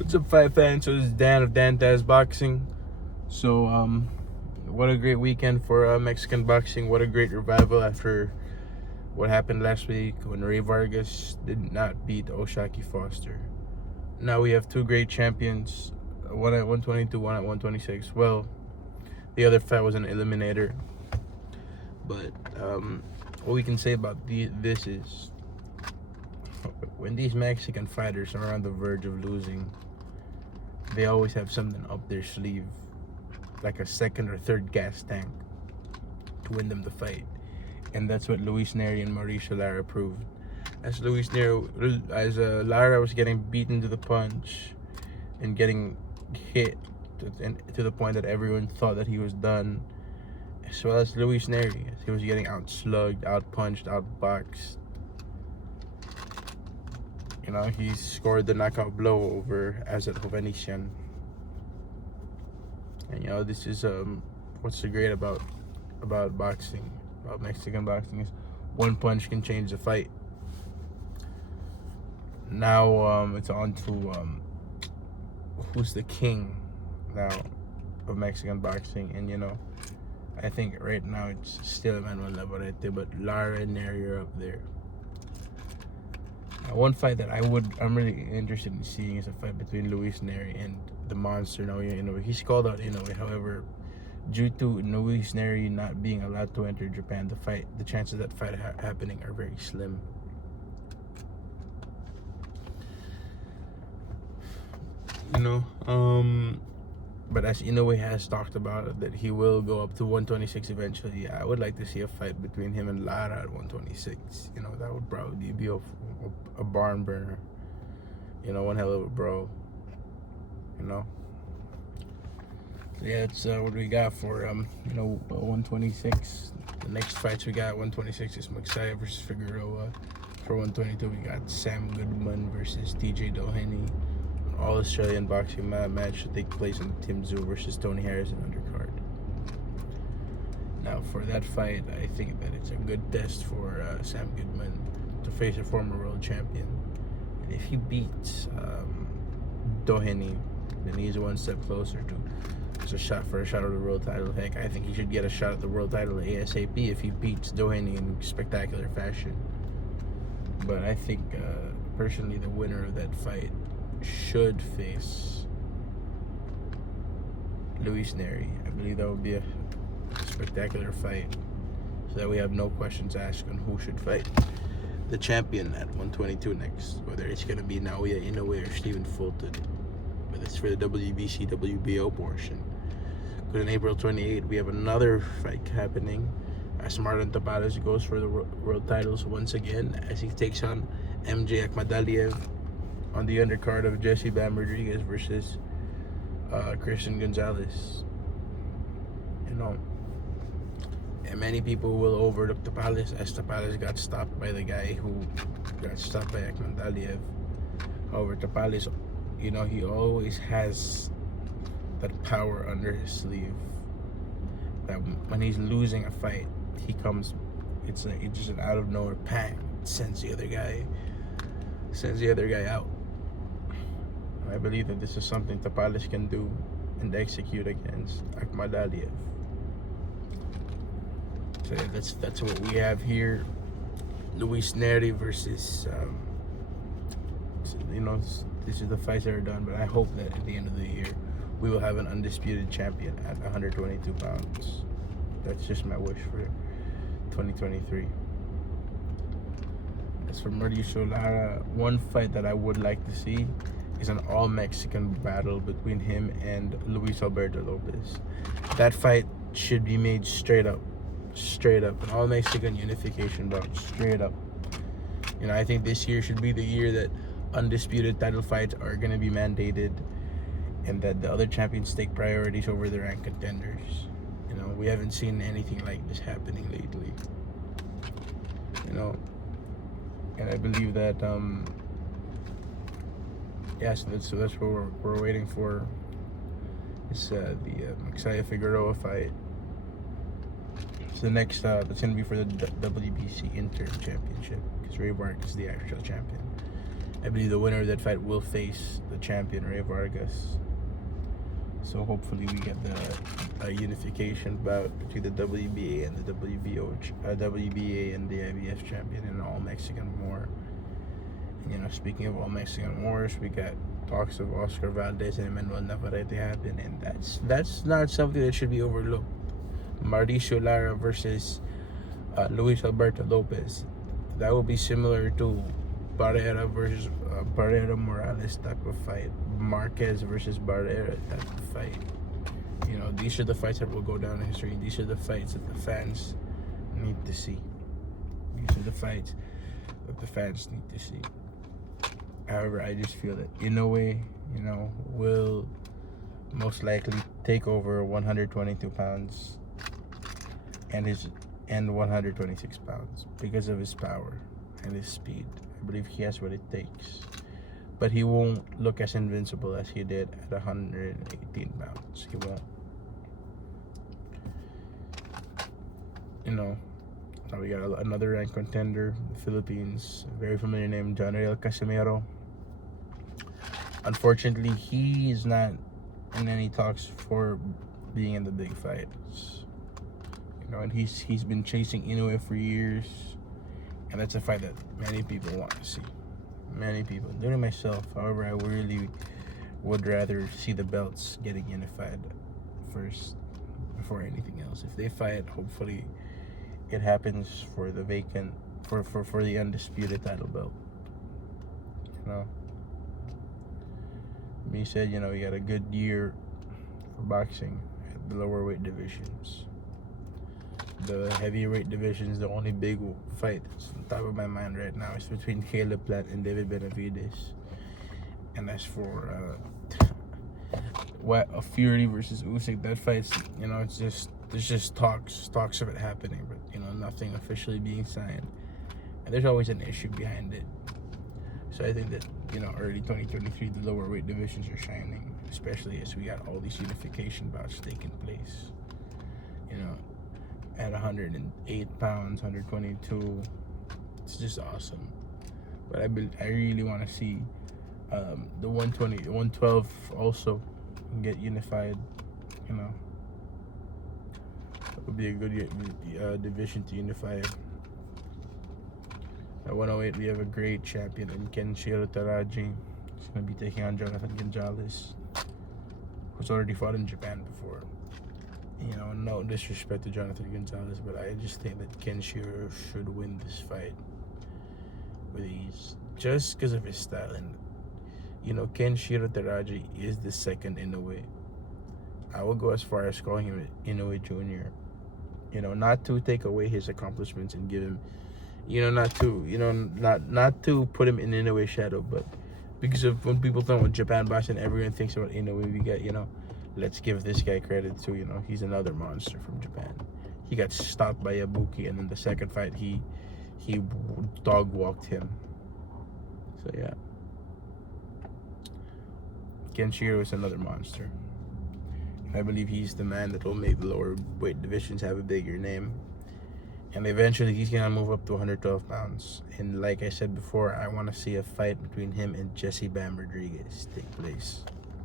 What's up, fight fans? So this is Dan of Dan Taz Boxing. So what a great weekend for Mexican boxing. What a great revival after what happened last week when Ray Vargas did not beat Oshaki Foster. Now we have two great champions, one at 122, one at 126. Well, the other fight was an eliminator. But what we can say about this is when these Mexican fighters are on the verge of losing, they always have something up their sleeve, like a second or third gas tank to win them the fight. And that's what Nery and Mauricio Lara proved. As Lara was getting beaten to the punch and getting hit to the point that everyone thought that he was done, as well as Nery, he was getting outslugged, outpunched, outboxed. You know, he scored the knockout blow over Azat Hovhannisyan. And you know, this is what's so great about boxing, about Mexican boxing, is one punch can change the fight. Now it's on to who's the king now of Mexican boxing. And you know, I think right now it's still Manuel Navarrete, but Lara and Nery are up there. One fight that I'm really interested in seeing is a fight between Nery and the monster Naoya Inoue. He's called out Inoue. However, due to Nery not being allowed to enter Japan, the chances of that fight happening are very slim. You know, but as Inoue has talked about that he will go up to 126 eventually, I would like to see a fight between him and Lara at 126. You know, that would probably be a barn burner. You know, one hell of a bro. You know. So yeah, it's what we got for 126. The next fights we got 126 is Maksaya versus Figueroa. For 122 we got Sam Goodman versus TJ Doheny. All Australian boxing match should take place in Tim Tszyu versus Tony Harrison undercard. Now for that fight, I think that it's a good test for Sam Goodman to face a former world champion. And if he beats Doheny, then he's one step closer to a shot of the world title. Heck, I think he should get a shot at the world title ASAP if he beats Doheny in spectacular fashion. But I think personally the winner of that fight should face Nery. I believe that would be a spectacular fight, so that we have no questions asked on who should fight the champion at 122 next, whether it's going to be Naoya Inoue or Stephen Fulton. But it's for the WBC WBO portion. Because on April 28th we have another fight happening as Marlon Tapales goes for the world titles once again, as he takes on MJ Akhmadaliev on the undercard of Jesse Bam Rodriguez versus Christian Gonzalez. You know, and many people will overlook Tapales, as Tapales got stopped by the guy who got stopped by Akhmadaliev. However, Tapales, you know, he always has that power under his sleeve, that when he's losing a fight, he comes, it's just an out of nowhere pang, sends the other guy out. I believe that this is something Tapales can do and execute against Akhmadaliev. So yeah, that's what we have here. Nery versus you know, this is the fights that are done, but I hope that at the end of the year we will have an undisputed champion at 122 pounds. That's just my wish for 2023. As for Mauricio Lara, one fight that I would like to see is an all-Mexican battle between him and Luis Alberto Lopez. That fight should be made straight up, an all-Mexican unification bout, straight up. You know, I think this year should be the year that undisputed title fights are going to be mandated, and that the other champions take priorities over the ranked contenders. You know, we haven't seen anything like this happening lately. You know, and I believe that yeah, so that's what we're waiting for. Is the Maksaya Figueroa fight. So the next that's gonna be for the WBC interim championship, because Ray Vargas is the actual champion. I believe the winner of that fight will face the champion, Ray Vargas. So hopefully we get the unification bout between the WBA and the WBA and the IBF champion in an all-Mexican war. And, you know, speaking of all-Mexican wars, we got talks of Oscar Valdez and Manuel Navarrete happen, and that's not something that should be overlooked. Mauricio Lara versus Luis Alberto Lopez. That will be similar to Barrera versus Barrera Morales type of fight. Marquez versus Barrera type of fight. You know, these are the fights that will go down in history. These are the fights that the fans need to see. These are the fights that the fans need to see. However, I just feel that Inoue, you know, will most likely take over 122 pounds and 126 pounds because of his power and his speed. I believe he has what it takes. But he won't look as invincible as he did at 118 pounds. He won't. You know, now we got another ranked contender, the Philippines, a very familiar name, Jonriel Casimero. Unfortunately, he is not in any talks for being in the big fights. You know, and he's been chasing Inoue for years, and that's a fight that many people want to see. Many people, including myself. However, I really would rather see the belts getting unified first before anything else. If they fight, hopefully it happens for the vacant, for the undisputed title belt. You know, me said, you know, he had a good year for boxing at the lower weight divisions. The heavyweight divisions, the only big fight that's on top of my mind right now is between Caleb Plant and David Benavides. And as for what a Fury versus Usyk, that fight's, you know, it's just, there's just talks of it happening, but, you know, nothing officially being signed. And there's always an issue behind it. So I think that, you know, early 2023, the lower weight divisions are shining, especially as we got all these unification bouts taking place. You know, at 108 pounds, 122, it's just awesome. But I really want to see the 112 also get unified. You know, it would be a good division to unify. At 108, we have a great champion in Kenshiro Taraji. He's going to be taking on Jonathan Gonzalez, who's already fought in Japan before. You know, no disrespect to Jonathan Gonzalez, but I just think that Kenshiro should win this fight with ease, just because of his style. And, you know, Kenshiro Taraji is the second Inoue. I would go as far as calling him Inoue Jr. You know, not to take away his accomplishments and give him, you know, not to put him in Inoue's shadow, but because of when people talk about Japan boxing, everyone thinks about Inoue. We got, you know, let's give this guy credit too. You know, he's another monster from Japan. He got stopped by Ibuki, and in the second fight, he dog walked him. So yeah, Kenshiro is another monster. I believe he's the man that will make the lower weight divisions have a bigger name. And eventually he's going to move up to 112 pounds. And like I said before, I want to see a fight between him and Jesse Bam Rodriguez take place.